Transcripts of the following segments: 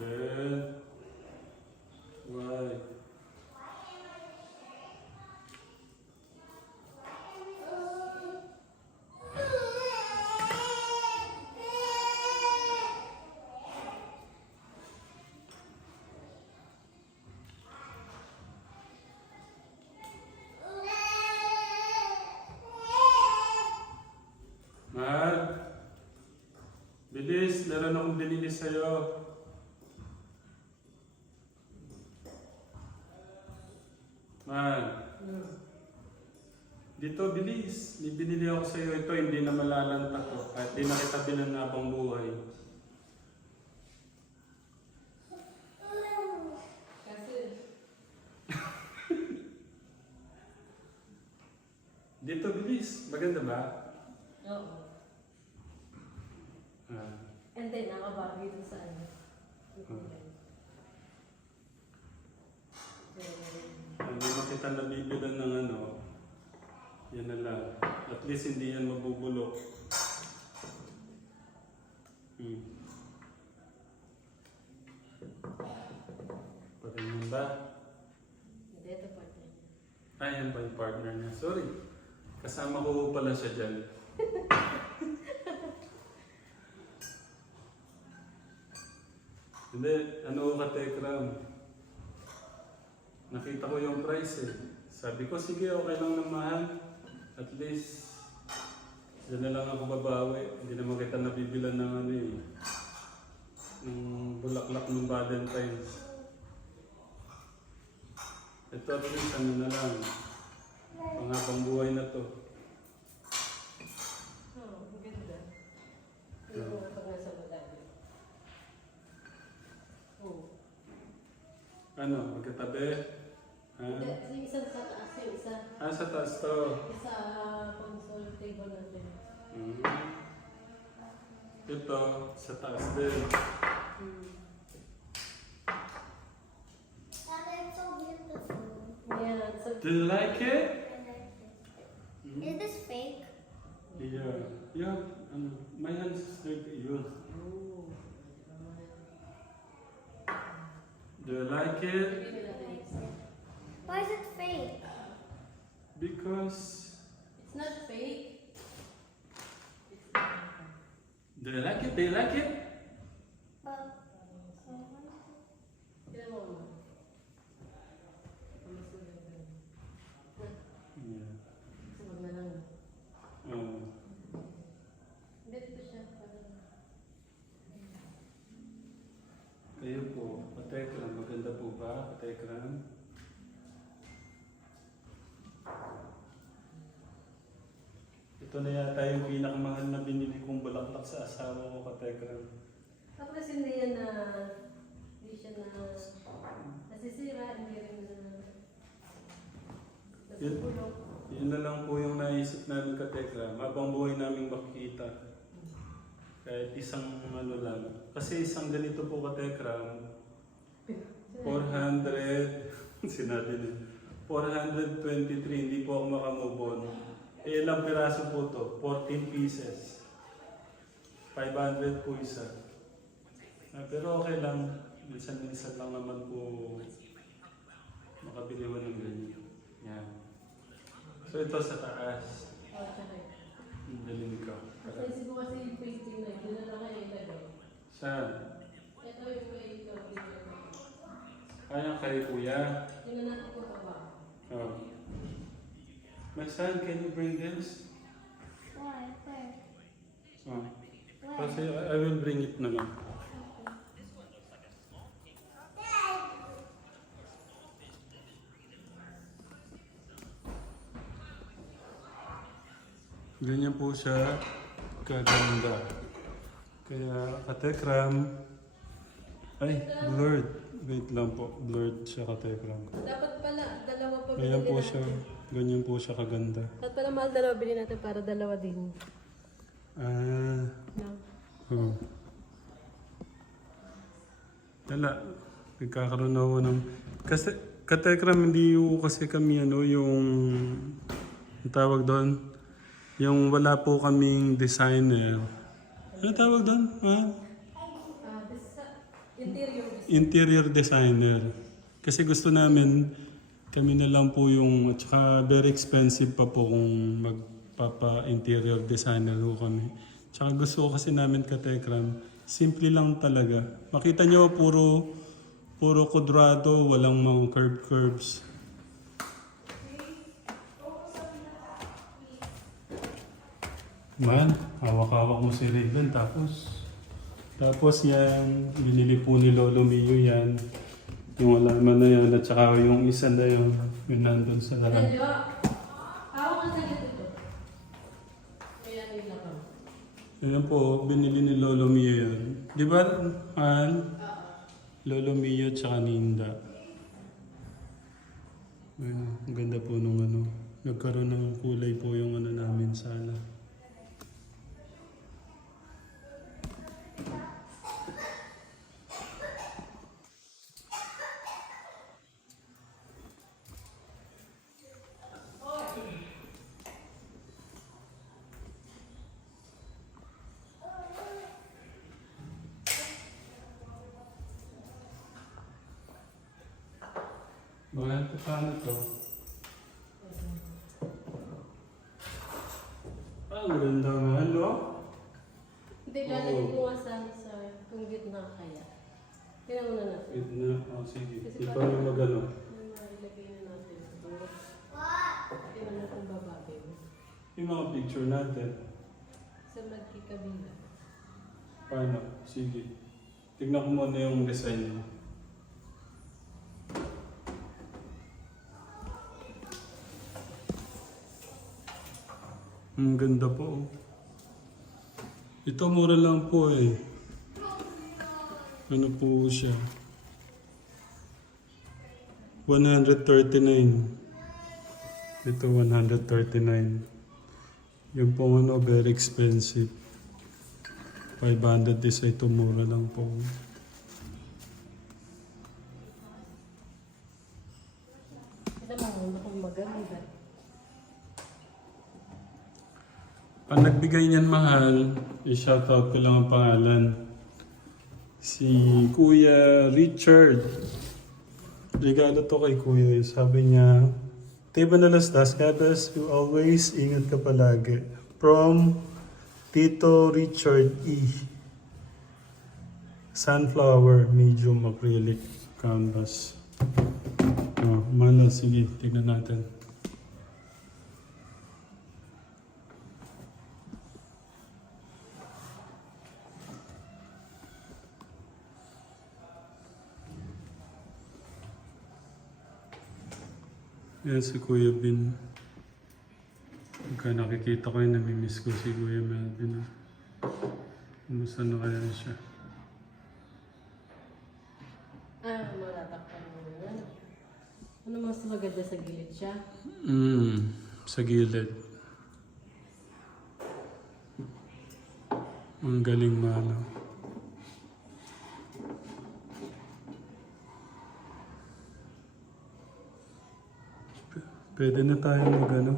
Then, right. Mark, bilis, laro akong. Dito, bilis. May binili ako sa'yo. Ito, hindi na malalanta ko. At di na kita binanabang buhay. Dito, bilis. Maganda ba? oo. Ah. And then, nakabagi dun sa ano. Hindi mo kita nabibilan ng ano. Yan na lang. Least hindi yan mabubulok. Hmm. Pagano ba? Hindi, ito pa rin. Ah, yan pa yung partner niya. Sorry. Kasama ko pala siya dyan. Hindi, ano ka Tekram? Nakita ko yung price eh. Sabi ko, sige, okay lang na mahal. At least, dyan na lang ako babawi. Hindi naman kita nabibilan ng ano eh. Ng bulaklak ng Valentine's. Ito at least, ano na lang. Panghabang buhay na to. Oo, ang ganda. Hindi nasa malalim. Oo. Ano, magkatabi? Ha? Hindi, yung isa sa taas, yung isa. Ah, sa taas to. Isa console table natin. Mhm. Ito, sa taas din. Hmm. Father, it's so beautiful. Yeah, so, Do you like it? I like it. Mhm. Is this fake? Yeah. Yeah, ano, my hands is dirty. Yun. Oo. Do you like it? Bibili natin isa. Why is it fake? Because... Do you like it? Do you like it? But Tignan mo mo. Mas maganda. Yeah. Kasi wag na lang. Oh. Hindi, dito siya. Parang- Kayo po, Katekram, maganda po ba, Katekram? Ito na yata yung pinakamahal na binili kong bulaklak sa asawa ko, Katekram. Tapos hindi yan na, hindi siya na, nasisira, hindi rin na, Yun. Yun na lang po yung naisip namin, Katekram. Habang buhay namin makikita. Kahit isang ano lang. Kasi isang ganito po, Katekram, 400, sinabi niya, 423, hindi po ako makamove on. Eh, ilang piraso po to? 14 pieces. 500 po isa. Ah, pero okay lang. Minsan-minsan lang naman po makabili ko ng ganyan. Yan. So ito sa taas. Oh. Ang galing ko. Kasi isip ko kasi yung painting na yun, na lang kayo ilagay. Saan? Ito yung may ito, Ayan kay kuya. Yun na natin ko pa ba? Oh. My son, can you bring this? why? Where? Oh. Where? Kasi I I will bring it naman. Ganyan po siya kaganda. Kaya katekram. Ay, blurred. Wait lang po. Blurred siya katekram. Dapat pala, dalawa pa binili po natin. siya. Ganyan po siya kaganda. Dapat pala mahal dalawa bilhin natin para dalawa din. Ah, No? oh. Wala. Nagkakaroon ako ng... Kasi, katekram, hindi yung kasi kami ano, yung... Ang tawag doon? Yung wala po kaming designer. Ano tawag doon? Ha? Ah, this sa interior. Interior designer. Kasi gusto namin, kami na lang po yung, at saka very expensive pa po kung magpapa-interior designer ho kami. Tsaka gusto ko kasi namin katekram, simple lang talaga. Makita nyo, puro, puro kudrado, walang mga curve curves. Man, hawak-hawak mo si Raven tapos tapos yan, binili po ni Lolo Mio yan. Yung alaman na yan at saka yung isa na yun, yun nandun sa lahat. Medyo, hawak ka sa ito. Kaya nila ka. Yan po, binili ni Lolo Mio yan. Di ba, Han? Lolo Mio at saka Ninda. Ayun, ang ganda po nung ano. Nagkaroon ng kulay po yung ano namin sala. Bakit paano to? Ah, ang ganda nga, ano? Lalagay ko nga sa kung gitna kaya. Kaya muna natin. Wait na. Oh, sige. Kasi Ikaw parang- magano. Yung mga ilagay na natin. Tingnan mo kung babae mo. Yung mga picture natin. Sa magkikabila. Paano? Sige. Tignan ko muna yung design niya. Ang ganda po. oh. Ito mura lang po eh. Ano po siya? 139. Ito 139. Yung po ano, very expensive. 500 isa ito, mura lang po. Tignan mo muna kung maganda. Pag nagbigay niyan mahal, i-shoutout ko lang ang pangalan. Si Kuya Richard. Regalo to kay Kuya. Sabi niya, Tiba na las das, bless you always. Ingat ka palagi. From Tito Richard E. Sunflower medium acrylic canvas. Oh, mana, sige, tignan natin. Yan si Kuya Bin. Pagka nakikita ko yun, namimiss ko si Kuya Melvin. ah. Kumusta na kaya siya? Ah, matatakpan mo na. Ano mas maganda sa gilid siya? Mm, sa gilid. Ang galing malo. Pwede na tayo mag ano.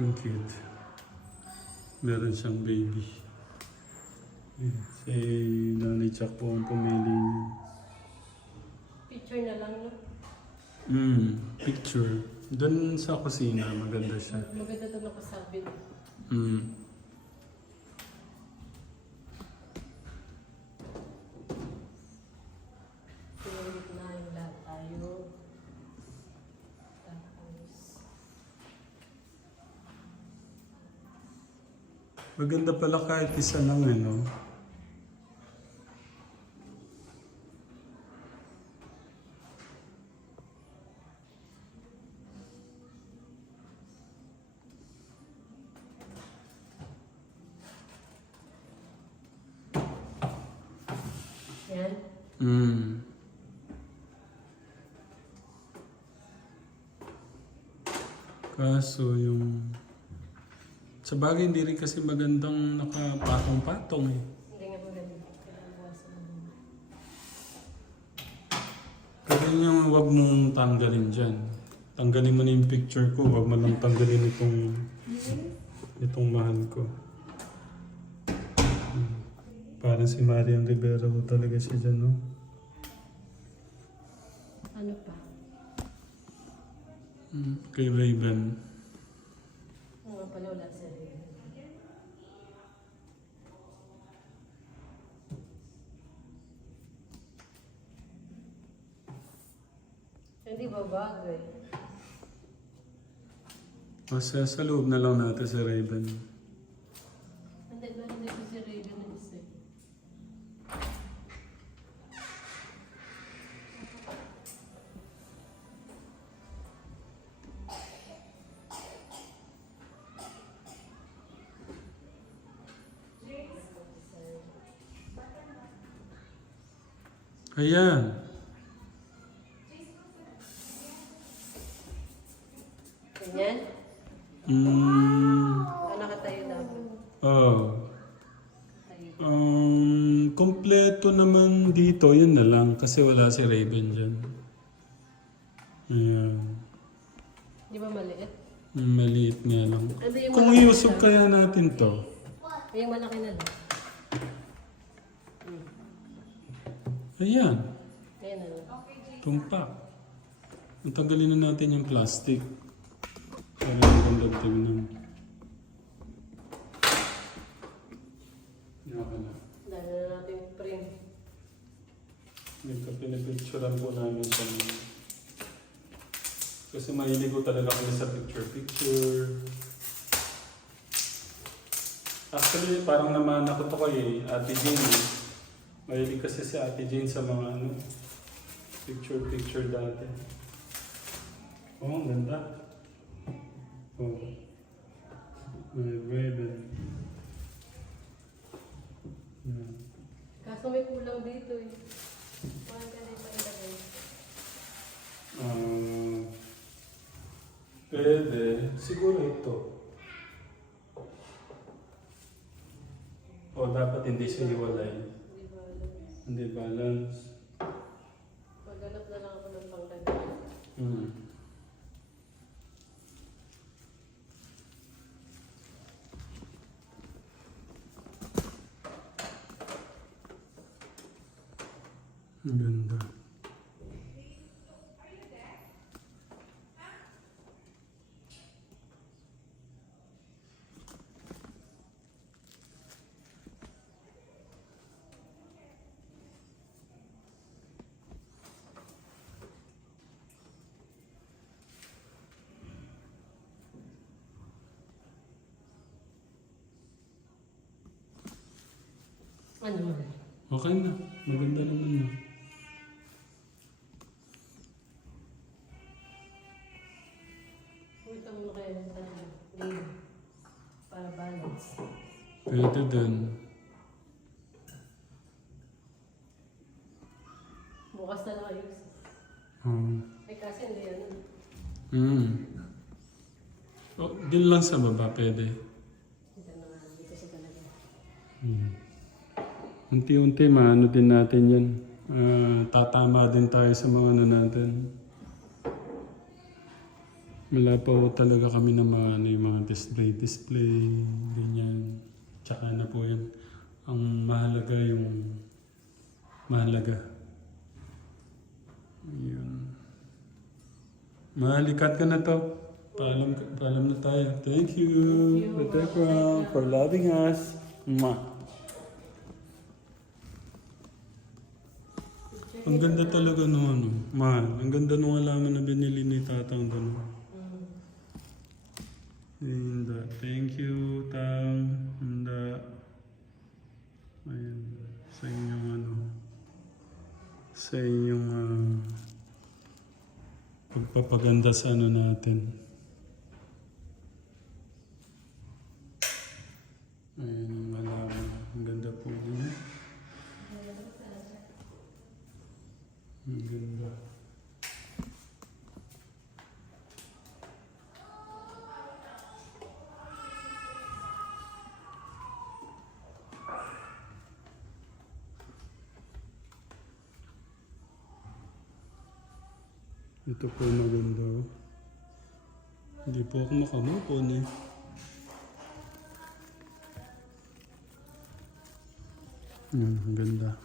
Ang cute. Meron siyang baby. Eh, Si Nanay Chuck po ang pumili niya. Picture na lang, no? Mm, picture. Doon sa kusina, maganda siya. Maganda ito nakasabi. Mm. Pinagit na yung lahat tayo. Tapos, Maganda pala kahit isa lang eh, no? yan. Mm. Kaso yung... Sa bagay, hindi rin kasi magandang nakapatong-patong eh. Hindi nga maganda. Kaya yung wag mong tanggalin dyan. Tanggalin mo na yung picture ko, wag mo lang tanggalin itong... itong mahal ko. Parang si Marian Rivera ko talaga siya dyan, no? Ano pa? Mm. Kay Raven. Ano nga pala wala rin. Hindi ba bagay? Kasi sa loob na lang natin si Raven. Hindi ba hindi ko si Raven ng isa? Ayan. Oh. Um, kompleto naman dito, yun na lang. Kasi wala si Raven dyan. Ayan. Di ba maliit? Maliit nga lang. Ano yung Kung malaki iusog na kaya natin to. Yung malaki na lang. Ayan. Ayan na lang. Tumpak. Ang tanggalin na natin yung plastic. Para maganda tingnan. Ka na. Dahil na natin yung frame. Nagka-pinipicturean po namin sa mga. Kasi mahilig ko talaga kami sa picture-picture. Actually, parang naman ako to kay Ate Jane. eh. Mahilig kasi si Ate Jane sa mga ano, picture-picture dati. Oh, ang ganda. Oh. My ribbon. Yeah. Kaso may kulang dito eh. Parang ganito ilagay. Ah, pwede. Siguro ito. O dapat hindi siya hiwalay. Di ba? Hindi balance. Maghanap na lang ako ng pangganito. Hmm. Ang ganda. Ano man? Okay na. Maganda naman na. Pwede din. Bukas na lang ayos. Um, Eh kasi hindi ano. mm. Oh, din lang sa baba pwede. Na siya talaga. Hmm. Unti-unti maano din natin yan. Ah, tatama din tayo sa mga ano natin. Wala pa talaga kami na mga, ano, yung mga display-display, ganyan. Tsaka na po yan. Ang mahalaga yung mahalaga. Yun. Mahalikat ka na to. Paalam, paalam na tayo. Thank you, Thank you. For loving us. Mwah. Ang ganda talaga nung ano, mahal. Ang ganda nung alaman na binili ni tatang doon. Mm. Linda. Thank you, Tang. Linda. Ayun. Sa inyong ano. Sa inyong ah, pagpapaganda sa natin. Ayun ang alaman. Ang ganda po din. Ang ganda. Ito po maganda. oh. Hindi po ako makamupon eh. Yan, ang ganda.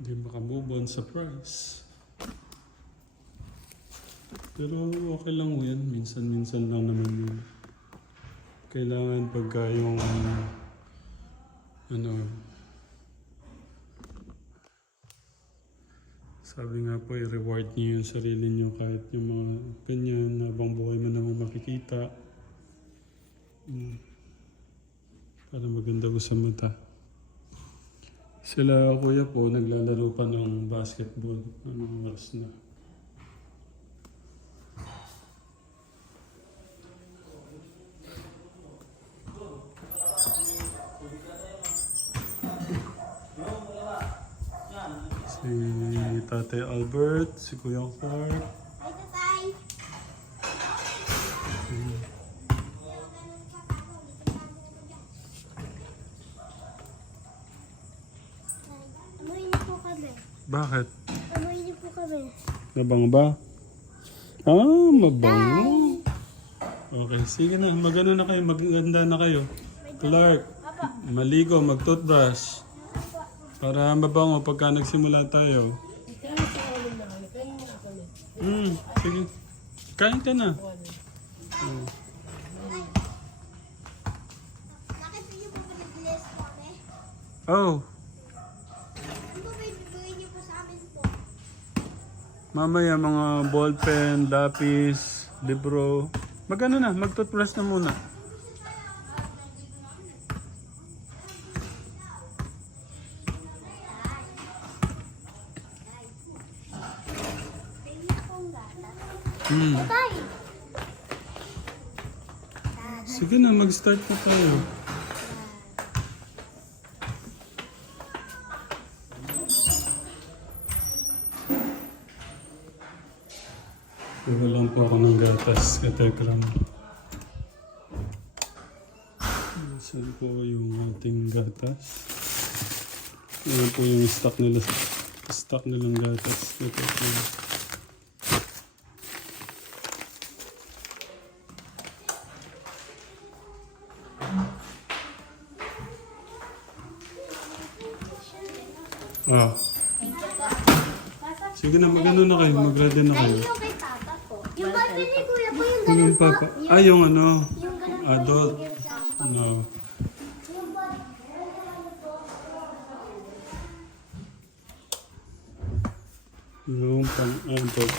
Hindi makamove on sa price. Pero okay lang yan. Minsan-minsan lang naman yun. Kailangan pagka yung ano Sabi nga po, i-reward niyo yung sarili niyo kahit yung mga ganyan, habang buhay mo namang makikita. Mm. Para maganda ko sa mata. Sila kuya po, naglalaro pa ng basketball. Anong oras na? Si Tate Albert, si Kuya Clark. Kami. Bakit? Amoy po kami. Mabango ba? Ah, mabango. Okay, sige na. Magano na kayo. Maganda na kayo. Clark, maligo, mag-toothbrush. Para mabango pagka nagsimula tayo. Hmm, sige. Kain ka na. Hmm. Oh, mamaya mga ballpen, lapis, libro. Magano na, mag-toothbrush na muna. Hmm. Sige na, mag-start na tayo. Lang po ako ng gatas, katekram. Saan po yung ating gatas? Ayan po yung stock nila. Stock nilang gatas. Katekram. Ah. Sige na, mag-ano na kayo, mag-ready na kayo. Yung kay tata po. Yung ballpen ni kuya po, yung Yung ganun po. papa. Ah, yung ano, Yung ganun po. adult. yung sa- No. Yung. Yung pang-adult.